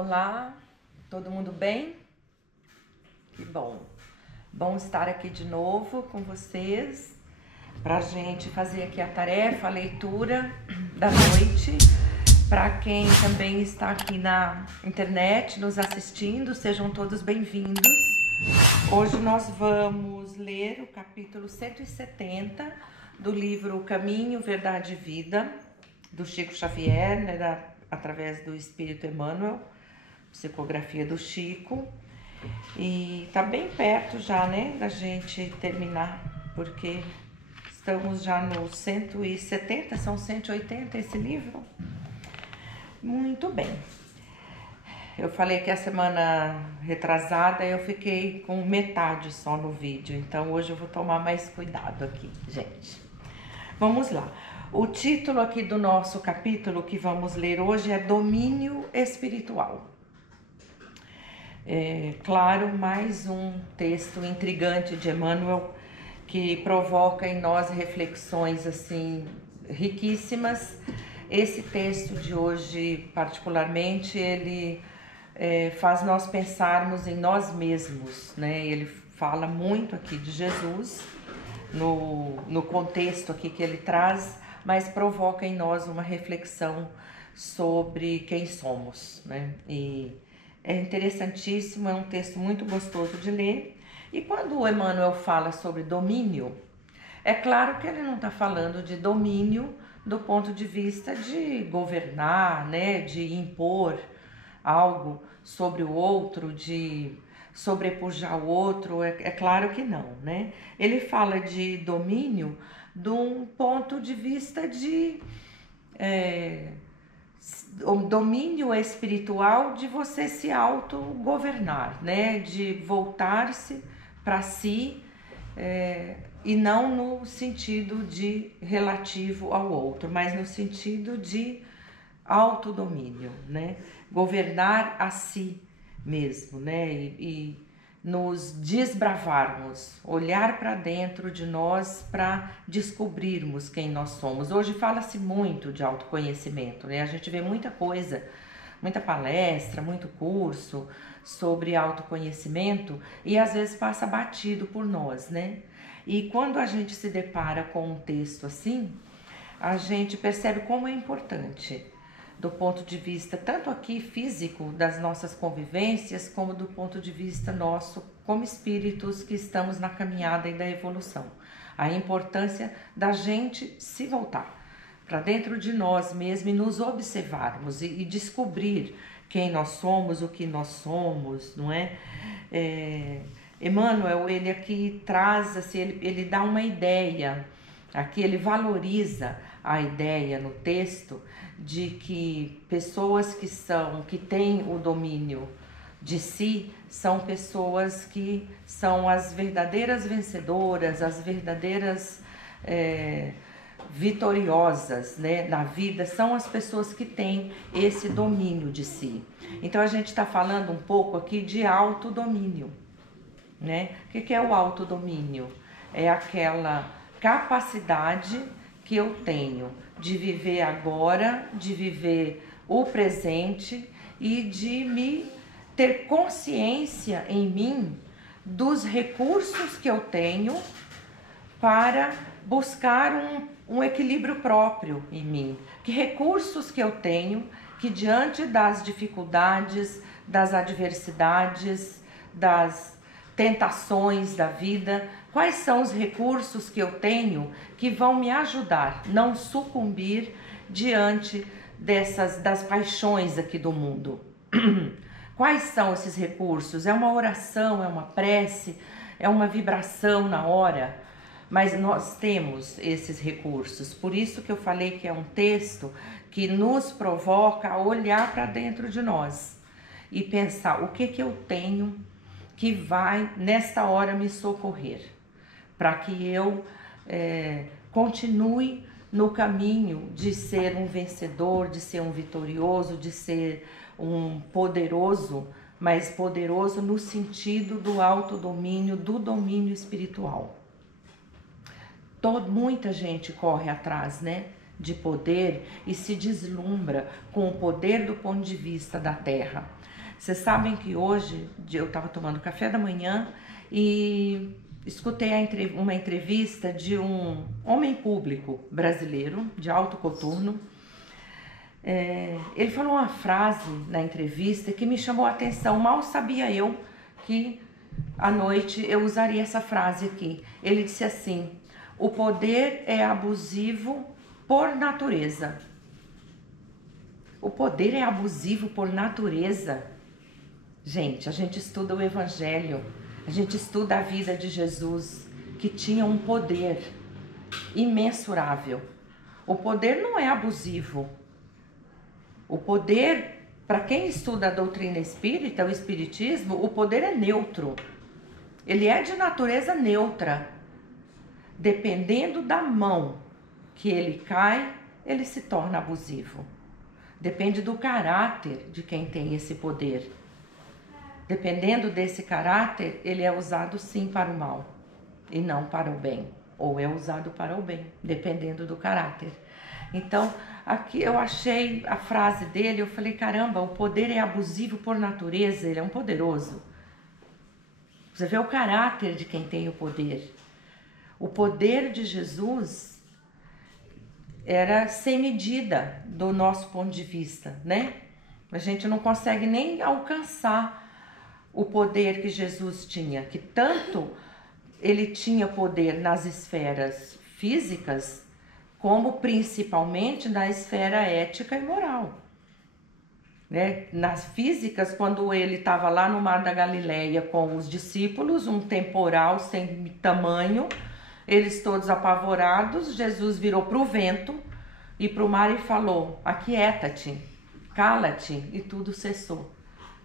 Olá, todo mundo bem? Que bom! Bom estar aqui de novo com vocês para a gente fazer aqui a tarefa, a leitura da noite. Para quem também está aqui na internet nos assistindo, sejam todos bem-vindos. Hoje nós vamos ler o capítulo 170 do livro Caminho, Verdade e Vida, do Chico Xavier, né, através do Espírito Emmanuel, psicografia do Chico. E tá bem perto já, né, da gente terminar, porque estamos já no 170, são 180 esse livro. Muito bem. Eu falei que a semana retrasada eu fiquei com metade só no vídeo, então hoje eu vou tomar mais cuidado aqui, gente. Vamos lá. O título aqui do nosso capítulo que vamos ler hoje é Domínio Espiritual. Claro, mais um texto intrigante de Emmanuel que provoca em nós reflexões assim riquíssimas. Esse texto de hoje, particularmente, ele faz nós pensarmos em nós mesmos, né? Ele fala muito aqui de Jesus no contexto aqui que ele traz, mas provoca em nós uma reflexão sobre quem somos, né? E é interessantíssimo, é um texto muito gostoso de ler. E quando o Emmanuel fala sobre domínio, é claro que ele não está falando de domínio do ponto de vista de governar, né, de impor algo sobre o outro, de sobrepujar o outro, é claro que não, né? Ele fala de domínio de um ponto de vista de o domínio espiritual, de você se autogovernar, né? De voltar-se para si, e não no sentido de relativo ao outro, mas no sentido de autodomínio, né? Governar a si mesmo, né? E nos desbravarmos, olhar para dentro de nós para descobrirmos quem nós somos. Hoje fala-se muito de autoconhecimento, né? A gente vê muita coisa, muita palestra, muito curso sobre autoconhecimento e às vezes passa batido por nós, né? E quando a gente se depara com um texto assim, a gente percebe como é importante, do ponto de vista tanto aqui físico das nossas convivências, como do ponto de vista nosso como espíritos que estamos na caminhada e da evolução. A importância da gente se voltar para dentro de nós mesmos e nos observarmos e descobrir quem nós somos, o que nós somos, não é? Emmanuel, ele aqui traz, assim, ele dá uma ideia, aqui ele valoriza a ideia no texto de que pessoas que têm o domínio de si são pessoas que são as verdadeiras vencedoras, as verdadeiras vitoriosas, né, na vida, são as pessoas que têm esse domínio de si. Então a gente está falando um pouco aqui de autodomínio, né? O que é o autodomínio? É aquela capacidade que eu tenho de viver agora, de viver o presente e de me ter consciência em mim dos recursos que eu tenho para buscar um equilíbrio próprio em mim. Que recursos que eu tenho que diante das dificuldades, das adversidades, das tentações da vida, quais são os recursos que eu tenho que vão me ajudar a não sucumbir diante das paixões aqui do mundo. Quais são esses recursos? É uma oração, é uma prece, é uma vibração na hora, mas nós temos esses recursos. Por isso que eu falei que é um texto que nos provoca a olhar para dentro de nós e pensar o que eu tenho que vai nesta hora me socorrer, para que eu continue no caminho de ser um vencedor, de ser um vitorioso, de ser um poderoso, mas poderoso no sentido do autodomínio, do domínio espiritual. Muita gente corre atrás, né, de poder e se deslumbra com o poder do ponto de vista da terra. Vocês sabem que hoje eu estava tomando café da manhã e escutei uma entrevista de um homem público brasileiro de alto coturno. Ele falou uma frase na entrevista que me chamou a atenção. Mal sabia eu que à noite eu usaria essa frase aqui. Ele disse assim: o poder é abusivo por natureza. O poder é abusivo por natureza. Gente, a gente estuda o Evangelho, a gente estuda a vida de Jesus, que tinha um poder imensurável. O poder não é abusivo. O poder, para quem estuda a doutrina espírita, o espiritismo, o poder é neutro. Ele é de natureza neutra. Dependendo da mão que ele cai, ele se torna abusivo. Depende do caráter de quem tem esse poder. Dependendo desse caráter, ele é usado sim para o mal e não para o bem. Ou é usado para o bem, dependendo do caráter. Então, aqui eu achei a frase dele, eu falei, caramba, o poder é abusivo por natureza, ele é um poderoso. Você vê o caráter de quem tem o poder. O poder de Jesus era sem medida do nosso ponto de vista, né? A gente não consegue nem alcançar o poder que Jesus tinha, que tanto ele tinha poder nas esferas físicas, como principalmente na esfera ética e moral. Né? Nas físicas, quando ele estava lá no Mar da Galileia com os discípulos, um temporal sem tamanho, eles todos apavorados, Jesus virou para o vento e para o mar e falou: aquieta-te, cala-te, e tudo cessou.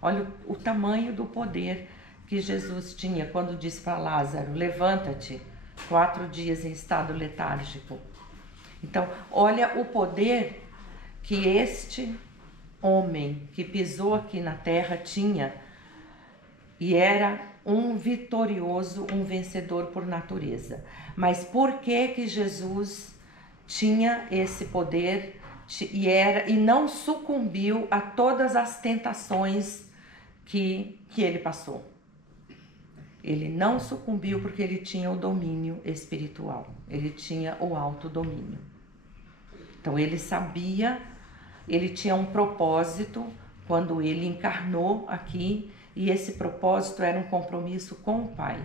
Olha o tamanho do poder que Jesus tinha quando disse para Lázaro: levanta-te, 4 dias em estado letárgico. Então, olha o poder que este homem que pisou aqui na terra tinha, e era um vitorioso, um vencedor por natureza. Mas por que Jesus tinha esse poder e não sucumbiu a todas as tentações que ele passou? Ele não sucumbiu porque ele tinha o domínio espiritual, ele tinha o autodomínio. Então ele sabia, ele tinha um propósito quando ele encarnou aqui, e esse propósito era um compromisso com o Pai.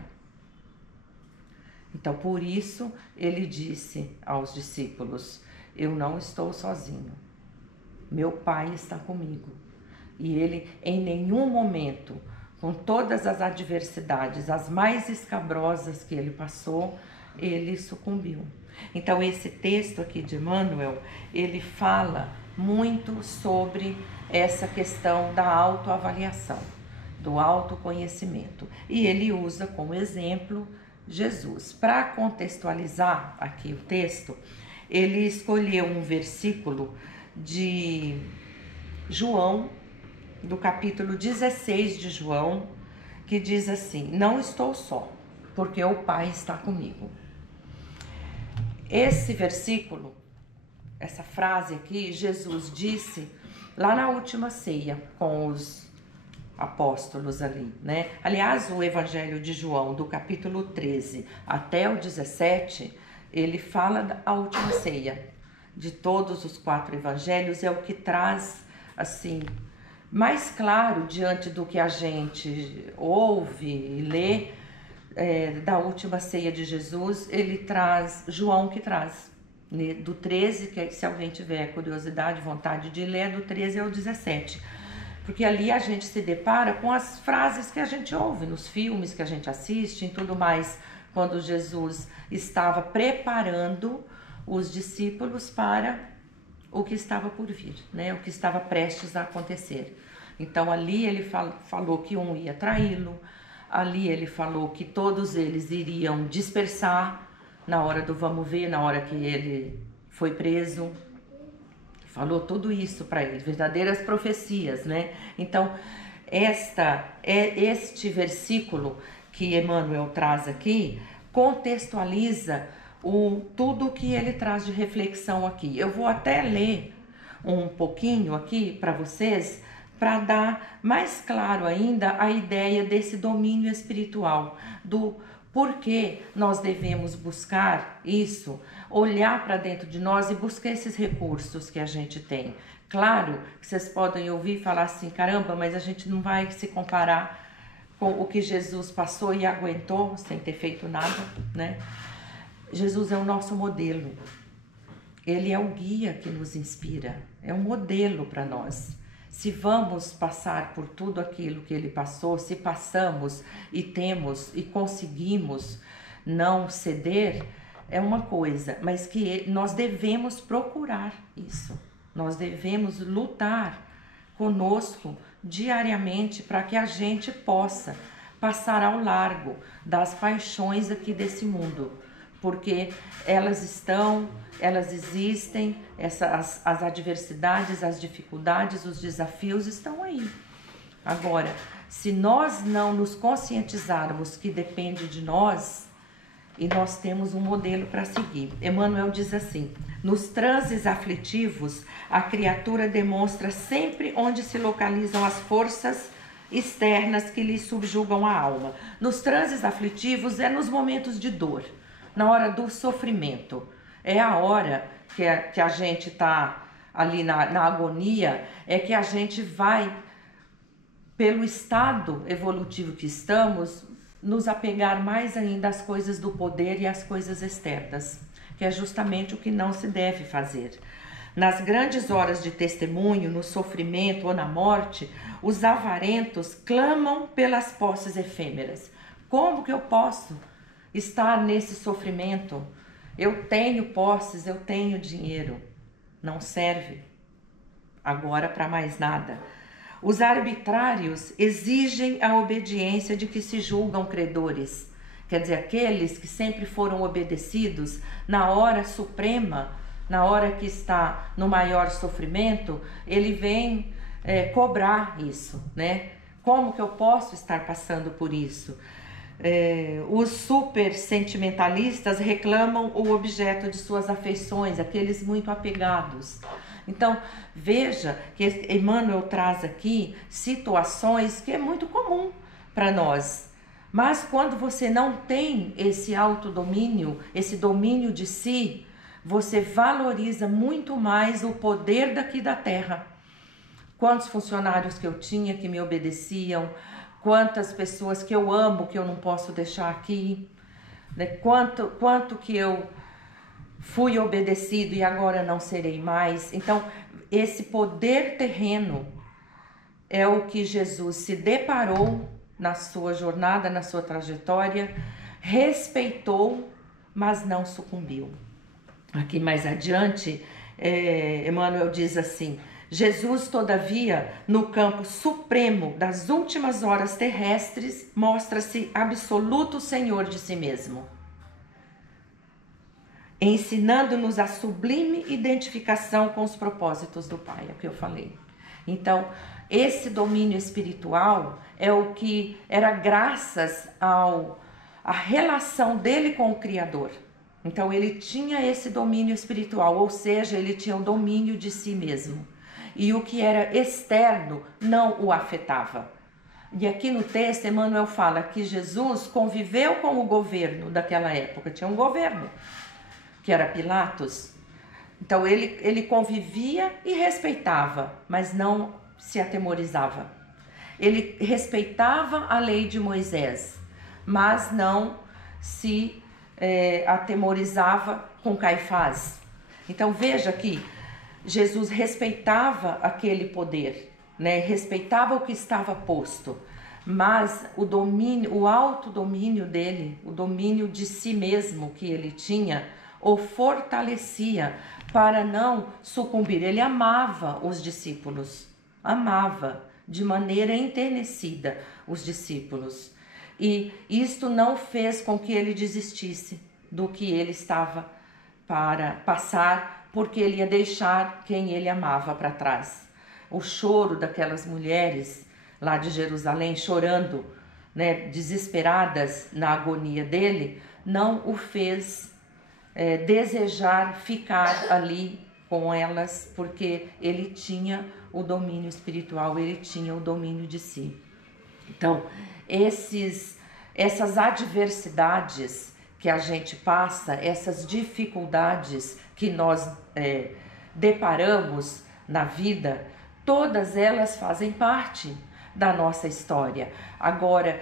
Então por isso ele disse aos discípulos: eu não estou sozinho, meu Pai está comigo. E ele em nenhum momento, com todas as adversidades, as mais escabrosas que ele passou, ele sucumbiu. Então esse texto aqui de Emmanuel, ele fala muito sobre essa questão da autoavaliação, do autoconhecimento. E ele usa como exemplo Jesus. Para contextualizar aqui o texto, ele escolheu um versículo de João, do capítulo 16 de João, que diz assim: não estou só, porque o Pai está comigo. Esse versículo, essa frase aqui, Jesus disse lá na última ceia com os apóstolos ali, né? Aliás, o Evangelho de João, do capítulo 13 até o 17, ele fala da última ceia. De todos os 4 evangelhos, é o que traz, assim, mais claro diante do que a gente ouve e lê, da última ceia de Jesus. Ele traz, João que traz, né, do 13, que se alguém tiver curiosidade, vontade de ler, do 13 ao 17. Porque ali a gente se depara com as frases que a gente ouve nos filmes que a gente assiste e tudo mais, quando Jesus estava preparando os discípulos para o que estava por vir, né? O que estava prestes a acontecer. Então ali ele falou que um ia traí-lo, ali ele falou que todos eles iriam dispersar na hora do vamos ver, na hora que ele foi preso. Falou tudo isso para eles, verdadeiras profecias, né? Então, este versículo que Emmanuel traz aqui contextualiza tudo que ele traz de reflexão aqui. Eu vou até ler um pouquinho aqui para vocês, para dar mais claro ainda a ideia desse domínio espiritual, do porquê nós devemos buscar isso, olhar para dentro de nós e buscar esses recursos que a gente tem. Claro que vocês podem ouvir e falar assim, caramba, mas a gente não vai se comparar com o que Jesus passou e aguentou sem ter feito nada, né? Jesus é o nosso modelo. Ele é o guia que nos inspira, é um modelo para nós. Se vamos passar por tudo aquilo que ele passou, se passamos e temos e conseguimos não ceder, é uma coisa, mas que nós devemos procurar isso. Nós devemos lutar conosco diariamente para que a gente possa passar ao largo das paixões aqui desse mundo, porque elas existem, as adversidades, as dificuldades, os desafios estão aí. Agora, se nós não nos conscientizarmos que depende de nós, e nós temos um modelo para seguir. Emmanuel diz assim: nos transes aflitivos, a criatura demonstra sempre onde se localizam as forças externas que lhe subjugam a alma. Nos transes aflitivos é nos momentos de dor, na hora do sofrimento. É a hora que a gente está ali na agonia, é que a gente vai, pelo estado evolutivo que estamos, nos apegar mais ainda às coisas do poder e às coisas externas, que é justamente o que não se deve fazer. Nas grandes horas de testemunho, no sofrimento ou na morte, os avarentos clamam pelas posses efêmeras. Como que eu posso estar nesse sofrimento? Eu tenho posses, eu tenho dinheiro. Não serve agora para mais nada. Os arbitrários exigem a obediência de que se julgam credores. Quer dizer, aqueles que sempre foram obedecidos, na hora suprema, na hora que está no maior sofrimento, ele vem cobrar isso, né? Como que eu posso estar passando por isso? Os super sentimentalistas reclamam o objeto de suas afeições, aqueles muito apegados. Então, veja que Emmanuel traz aqui situações que é muito comum para nós. Mas quando você não tem esse autodomínio, esse domínio de si, você valoriza muito mais o poder daqui da terra. Quantos funcionários que eu tinha que me obedeciam, quantas pessoas que eu amo que eu não posso deixar aqui, né? Quanto que eu fui obedecido e agora não serei mais. Então, esse poder terreno é o que Jesus se deparou na sua jornada, na sua trajetória, respeitou, mas não sucumbiu. Aqui mais adiante, Emmanuel diz assim: Jesus, todavia, no campo supremo das últimas horas terrestres, mostra-se absoluto Senhor de si mesmo, ensinando-nos a sublime identificação com os propósitos do Pai, é o que eu falei. Então, esse domínio espiritual é o que era graças à relação dele com o Criador. Então, ele tinha esse domínio espiritual, ou seja, ele tinha o domínio de si mesmo. E o que era externo não o afetava. E aqui no texto, Emmanuel fala que Jesus conviveu com o governo daquela época. Tinha um governo, que era Pilatos. Então ele convivia e respeitava, mas não se atemorizava. Ele respeitava a lei de Moisés, mas não se atemorizava com Caifás. Então veja que Jesus respeitava aquele poder, né? Respeitava o que estava posto, mas o domínio, o autodomínio dele, o domínio de si mesmo que ele tinha, o fortalecia para não sucumbir. Ele amava os discípulos, amava de maneira enternecida os discípulos, e isto não fez com que ele desistisse do que ele estava para passar, porque ele ia deixar quem ele amava para trás. O choro daquelas mulheres lá de Jerusalém, chorando, né, desesperadas na agonia dele, não o fez desejar ficar ali com elas, porque ele tinha o domínio espiritual, ele tinha o domínio de si. Então, essas adversidades que a gente passa, essas dificuldades que nós deparamos na vida, todas elas fazem parte da nossa história. Agora,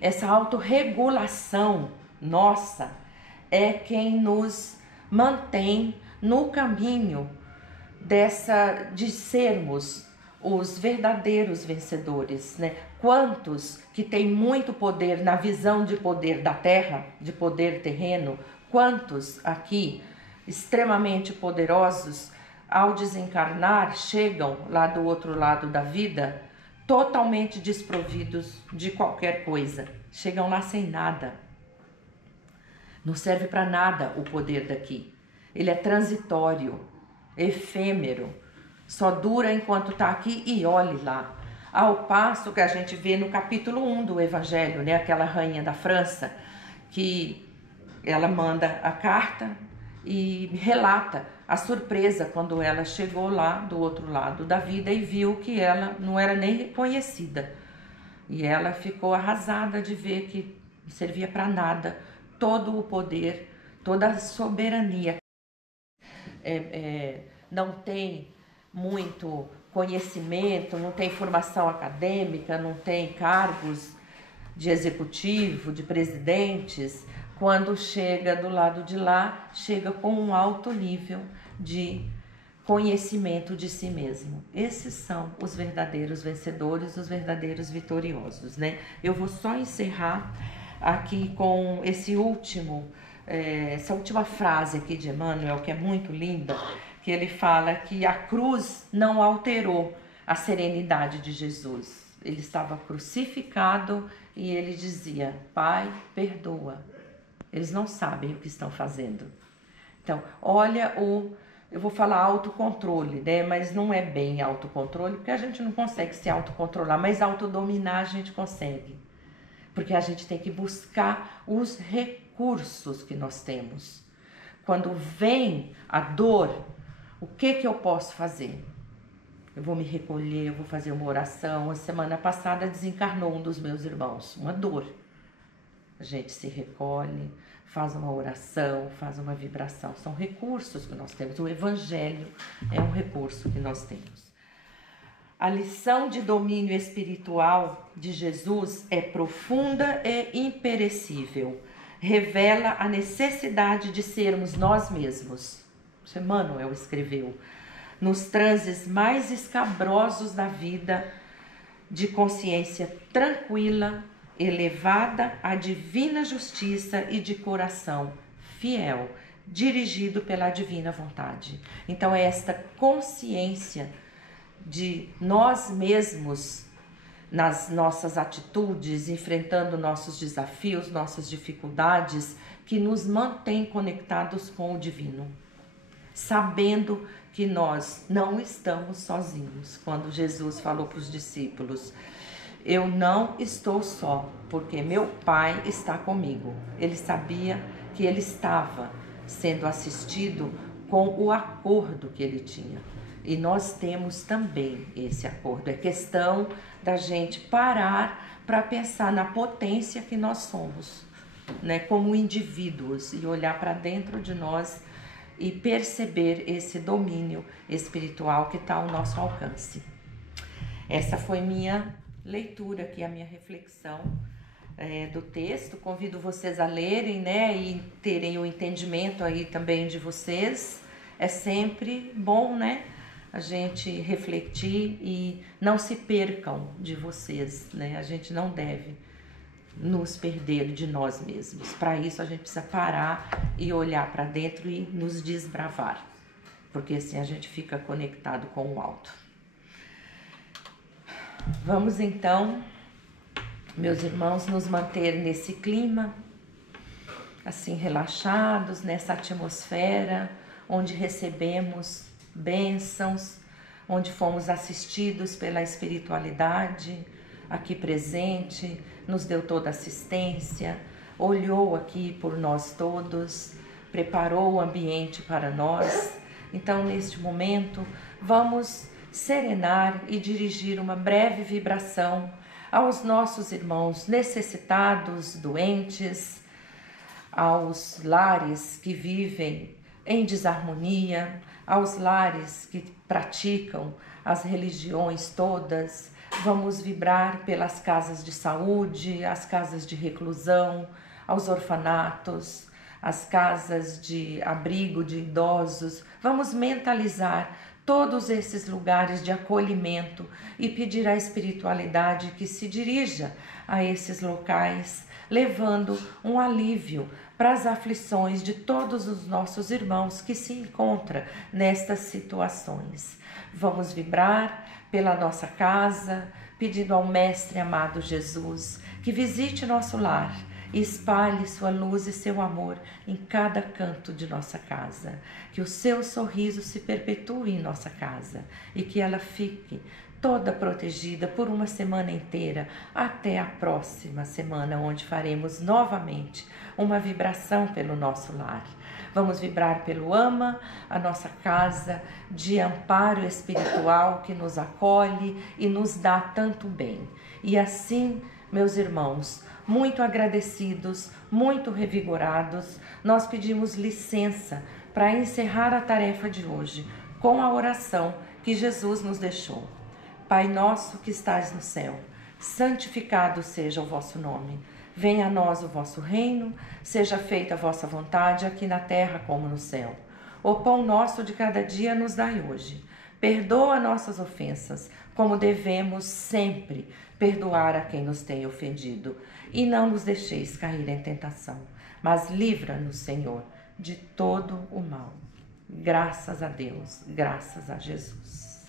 essa autorregulação nossa é quem nos mantém no caminho de sermos os verdadeiros vencedores, né? Quantos que têm muito poder na visão de poder da terra, de poder terreno, quantos aqui extremamente poderosos, ao desencarnar, chegam lá do outro lado da vida totalmente desprovidos de qualquer coisa, chegam lá sem nada. Não serve para nada o poder daqui. Ele é transitório, efêmero, só dura enquanto está aqui e olhe lá. Ao passo que a gente vê no capítulo 1 do Evangelho, né, aquela rainha da França, que ela manda a carta e relata a surpresa quando ela chegou lá do outro lado da vida e viu que ela não era nem reconhecida. E ela ficou arrasada de ver que não servia para nada todo o poder, toda a soberania. Não tem muito conhecimento, não tem formação acadêmica, não tem cargos de executivo, de presidentes. Quando chega do lado de lá, chega com um alto nível de conhecimento de si mesmo. Esses são os verdadeiros vencedores, os verdadeiros vitoriosos, né? Eu vou só encerrar aqui com essa última frase aqui de Emmanuel, que é muito linda, que ele fala que a cruz não alterou a serenidade de Jesus. Ele estava crucificado e ele dizia: Pai, perdoa. Eles não sabem o que estão fazendo. Então, olha eu vou falar autocontrole, né? Mas não é bem autocontrole, porque a gente não consegue se autocontrolar, mas autodominar a gente consegue. Porque a gente tem que buscar os recursos que nós temos. Quando vem a dor, o que eu posso fazer? Eu vou me recolher, eu vou fazer uma oração. A semana passada desencarnou um dos meus irmãos, uma dor. A gente se recolhe, faz uma oração, faz uma vibração. São recursos que nós temos. O Evangelho é um recurso que nós temos. A lição de domínio espiritual de Jesus é profunda e imperecível. Revela a necessidade de sermos nós mesmos. Isso Emmanuel escreveu. Nos transes mais escabrosos da vida, de consciência tranquila, elevada à divina justiça e de coração fiel, dirigido pela divina vontade. Então é esta consciência de nós mesmos nas nossas atitudes, enfrentando nossos desafios, nossas dificuldades, que nos mantém conectados com o divino, sabendo que nós não estamos sozinhos. Quando Jesus falou para os discípulos: eu não estou só, porque meu Pai está comigo. Ele sabia que ele estava sendo assistido com o acordo que ele tinha. E nós temos também esse acordo. É questão da gente parar para pensar na potência que nós somos, né, como indivíduos, e olhar para dentro de nós e perceber esse domínio espiritual que está ao nosso alcance. Essa foi minha leitura aqui, a minha reflexão do texto. Convido vocês a lerem, né, e terem o entendimento aí também de vocês. É sempre bom, né, a gente refletir e não se percam de vocês, né? A gente não deve nos perder de nós mesmos. Para isso a gente precisa parar e olhar para dentro e nos desbravar, porque assim a gente fica conectado com o alto. Vamos então, meus irmãos, nos manter nesse clima, assim relaxados, nessa atmosfera onde recebemos bênçãos, onde fomos assistidos pela espiritualidade aqui presente, nos deu toda assistência, olhou aqui por nós todos, preparou o ambiente para nós. Então, neste momento, vamos serenar e dirigir uma breve vibração aos nossos irmãos necessitados, doentes, aos lares que vivem em desarmonia, aos lares que praticam as religiões todas. Vamos vibrar pelas casas de saúde, as casas de reclusão, aos orfanatos, as casas de abrigo de idosos. Vamos mentalizar todos esses lugares de acolhimento e pedir à espiritualidade que se dirija a esses locais, levando um alívio para as aflições de todos os nossos irmãos que se encontram nestas situações. Vamos vibrar pela nossa casa, pedindo ao Mestre amado Jesus que visite nosso lar e espalhe sua luz e seu amor em cada canto de nossa casa. Que o seu sorriso se perpetue em nossa casa e que ela fique toda protegida por uma semana inteira, até a próxima semana, onde faremos novamente uma vibração pelo nosso lar. Vamos vibrar pelo AMA, a nossa casa de amparo espiritual que nos acolhe e nos dá tanto bem. E assim, meus irmãos, muito agradecidos, muito revigorados, nós pedimos licença para encerrar a tarefa de hoje com a oração que Jesus nos deixou. Pai nosso que estais no céu, santificado seja o vosso nome. Venha a nós o vosso reino, seja feita a vossa vontade, aqui na terra como no céu. O pão nosso de cada dia nos dai hoje. Perdoa nossas ofensas, como devemos sempre perdoar a quem nos tem ofendido. E não nos deixeis cair em tentação, mas livra-nos, Senhor, de todo o mal. Graças a Deus, graças a Jesus.